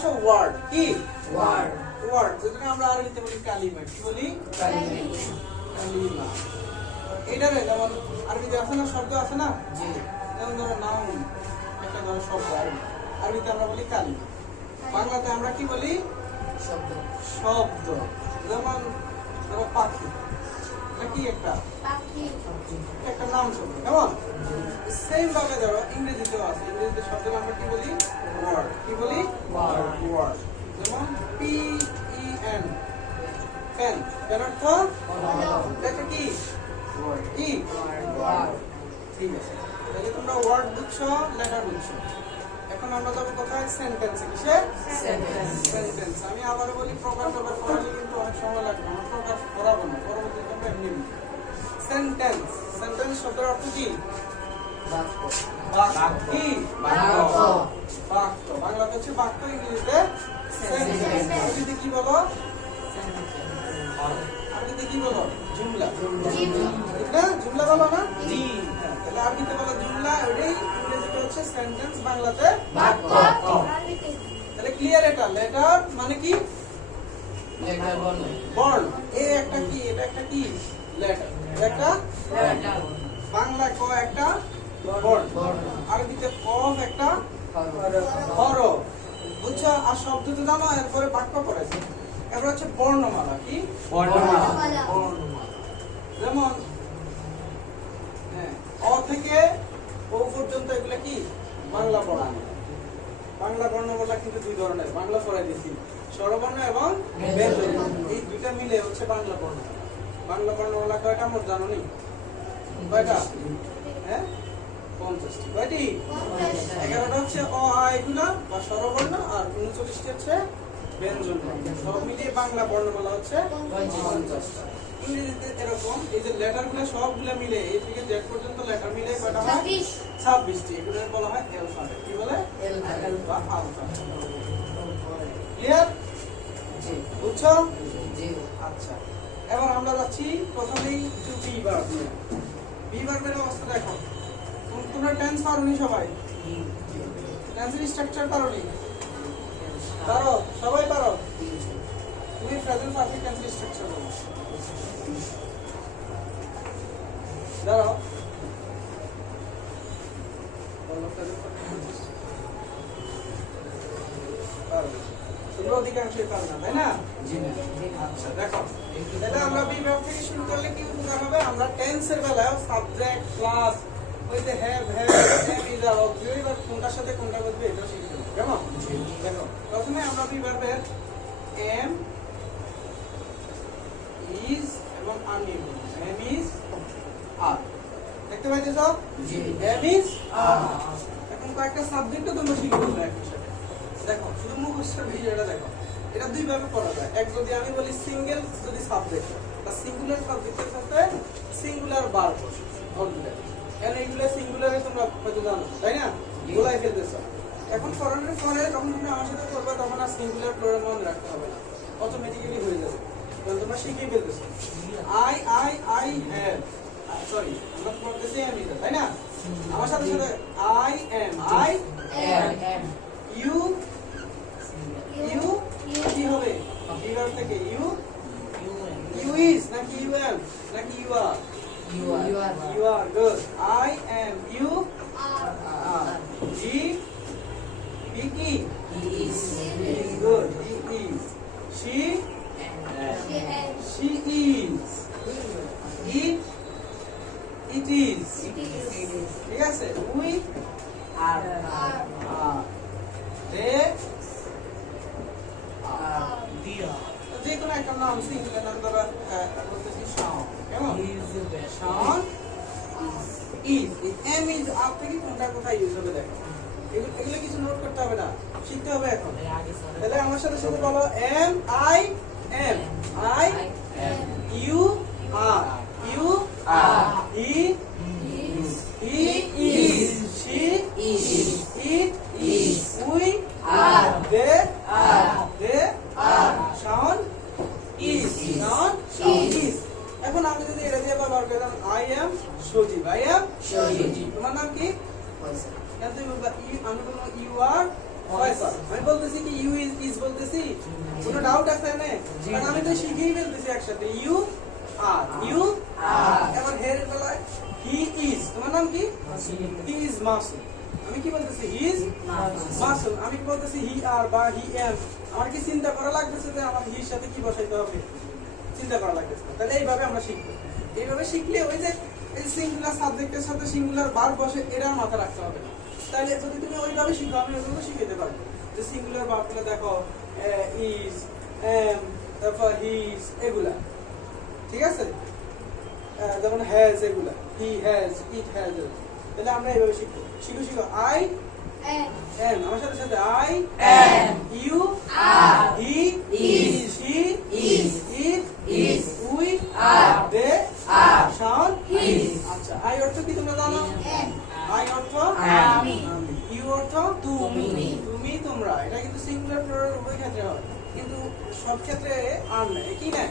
আসো ওয়ার্ড কি word word যেটাকে আমরা আরবিতে বলি কালিমা কি বলি কালিমা এটারে যেমন আরবিতে আছে না শব্দ আছে না জি যেমন ধরো নাউন একটা ধরো শব্দ আরবিতে আমরা বলি কালিমা বাংলাতে আমরা কি বলি শব্দ শব্দ যেমন ধরো পাখি এটা কি একটা একটা নাম শব্দ কেমন সেম ভাবে ধরো ইংরেজিতেও আছে ইংরেজিতে শব্দের আমরা কি বলি ওয়ার্ড কি বলি ওয়ার্ড যেমন পি ই এন পেন এর অর্থ এটা কি কি ঠিক আছে তাহলে তোমরা ওয়ার্ড বুঝছো লেটার বুঝছো এখন আমরা যাবো কোথায় সেন্টেন্সে কিসে সেন্টেন্স আমি আবার বলি প্রকার পড়ালে কিন্তু অনেক সময় লাগবে আমরা প্রকার পড়াবো না পরবর্তীতে আমরা এমনি সেন্টেন্স সেন্টেন্স শব্দের অর্থ কি বাক্য কি বাক্য বাংলাতে হচ্ছে বাক্য ইংরেজিতে সেন্টেন্স আরবিতে কি বলো আরবিতে কি বলো জুমলা ঠিক না জুমলা বলো না জি তাহলে আরবিতে বলো জুমলা ওটাই ইংরেজিতে হচ্ছে সেন্টেন্স বাংলাতে বাক্য তাহলে ক্লিয়ার এটা লেটার মানে কি লেটার বর্ণ বর্ণ এ একটা কি এটা একটা কি লেটার একটা বাংলা ক একটা বর্ণ আরবিতে কফ একটা হরফ বুঝছো আর শব্দ তো জানো এরপরে বাক্য পড়েছে এবার হচ্ছে বর্ণমালা কি বর্ণমালা যেমন হ্যাঁ অ থেকে ও পর্যন্ত এগুলা কি বাংলা পড়া বাংলা বর্ণমালা কিন্তু দুই ধরনের বাংলা পড়াই দিয়েছি স্বরবর্ণ এবং ব্যঞ্জন এই দুইটা মিলে হচ্ছে বাংলা বর্ণমালা বাংলা বর্ণমালা কয়টা মোট জানো নি কয়টা হ্যাঁ 50টি কয়টি 11টা হচ্ছে অ আ এগুলা বা স্বরবর্ণ আর 39টি হচ্ছে ব্যঞ্জন সব মিলিয়ে বাংলা বর্ণমালা হচ্ছে 50টা ইংরেজিতে এরকম এই যে লেটারগুলো সবগুলো মিলে এই থেকে জেড পর্যন্ত লেটার মিলে কয়টা হয় 26টি এগুলোকে বলা হয় অ্যালফাবেট কি বলে বা আলফাবেট ক্লিয়ার জি বুঝছো জি আচ্ছা এবার আমরা যাচ্ছি প্রথমেই টু বি ভার্ব নিয়ে বি ভার্বের অবস্থা দেখো তোমরা টেন্স পারোনি সবাই টেন্সের স্ট্রাকচার পারোনি পারো সবাই পারো তুমি প্রেজেন্ট পারফেক্ট টেন্সের স্ট্রাকচার বলো দাঁড়াও বলো প্রেজেন্ট পারফেক্ট পারো তোমরা অধিকাংশই পারো না তাই না জি আচ্ছা দেখো তাহলে আমরা বি ভার্ব থেকে শুরু করলে কি উপকার হবে আমরা টেন্সের বেলায় সাবজেক্ট ক্লাস ওই যে have is are auxiliary verb কোনটার সাথে কোনটা বসবে এটা শিখতে হবে কেমন দেখো প্রথমে আমরা বি ভার্বের এম ইজ এবং আর নিয়ে বলবো এম ইজ আর দেখতে পাইতেছো জি এম ইজ আর এখন কয়েকটা সাবজেক্টও তোমরা শিখে ফেলবে একই সাথে দেখো শুধু মুখস্থের ভিডিওটা দেখো এটা দুই ভাবে পড়া যায় এক যদি আমি বলি সিঙ্গেল যদি সাবজেক্ট বা সিঙ্গুলার সাবজেক্টের সাথে সিঙ্গুলার ভার্ব বলতে এন্ড এইগুলা সিঙ্গুলারে তোমরা হয়তো জানো তাই না গোলাই ফেলতেছো এখন ফরনের পরে যখন তুমি আমার সাথে করবে তখন আর সিঙ্গুলার প্লুরাল মনে রাখতে হবে না অটোমেটিক্যালি হয়ে যাবে তখন তোমরা শিখেই ফেলতেছো আই হ্যাভ সরি আমরা পড়তেছি আমি তাই না আমার সাথে সাথে আই এম ইউ কি হবে বিভাগ থেকে ইউ ইজ নাকি ইউ এম নাকি you are you are good I am you are he is good he is she is it is ঠিক আছে we are they যে কোনো একটা নাম সিঙ্গুলার নাম ধরো বলতেছি শাওন কেমন শাওন ইজ এম ইজ আপ থেকে কোনটা কোথায় ইউজ হবে দেখো এগুলো কিছু নোট করতে হবে না শিখতে হবে এখন তাহলে আমার সাথে সাথে বলো am I am you are he is she it is we they Shaon is এখন আমি যদি এটা দিয়ে ব্যবহার করতাম আই এম সজীব তোমার নাম কি আমি বলবো ইউ আর ফয়সাল আমি বলতেছি কি ইউ ইজ কোনো ডাউট আছে না? কারণ আমি তো শিখেই ফেলতেছি একসাথে। ইউ আর এবার হের বেলায় হি ইজ, তোমার নাম কি? He is Masum. আমি কি বলতেছি? He is Masum. আমি কি বলতেছি? হি আর বা হি এম। আমার কি চিন্তা করা লাগতেছে যে আমার হির সাথে কি বসাইতে হবে? চিন্তা করা লাগতেছে না। তাহলে এইভাবে আমরা শিখবো। এইভাবে শিখলে ওই যে এই সিঙ্গুলার সাবজেক্টের সাথে সিঙ্গুলার ভার্ব বসে, এটা মাথা রাখতে হবে না। তাহলে যদি তুমি ওইভাবে শিখো, আমি ওইভাবে শিখাতে পারবো। যে সিঙ্গুলার ভার্বগুলো দেখো, ইজ, এম, তারপর হিজ, এগুলা ঠিক আছে, যেমন হ্যাজ, এগুলা হি হ্যাজ, ইট হ্যাজ। তাহলে আমরা এইভাবে শিখবো। শিখো আই এম, আমার সাথে সাথে I am, you are, he is, she is, it is, we are, they are, শাল is। আচ্ছা, আই অর্থ কি তোমরা জানো? আই অর্থ আমি, ইউ অর্থ তুমি, তুমি, তোমরা। এটা কিন্তু সিঙ্গুলার প্লুরাল উভয় ক্ষেত্রে হয়, কিন্তু সব ক্ষেত্রে আর না, কি না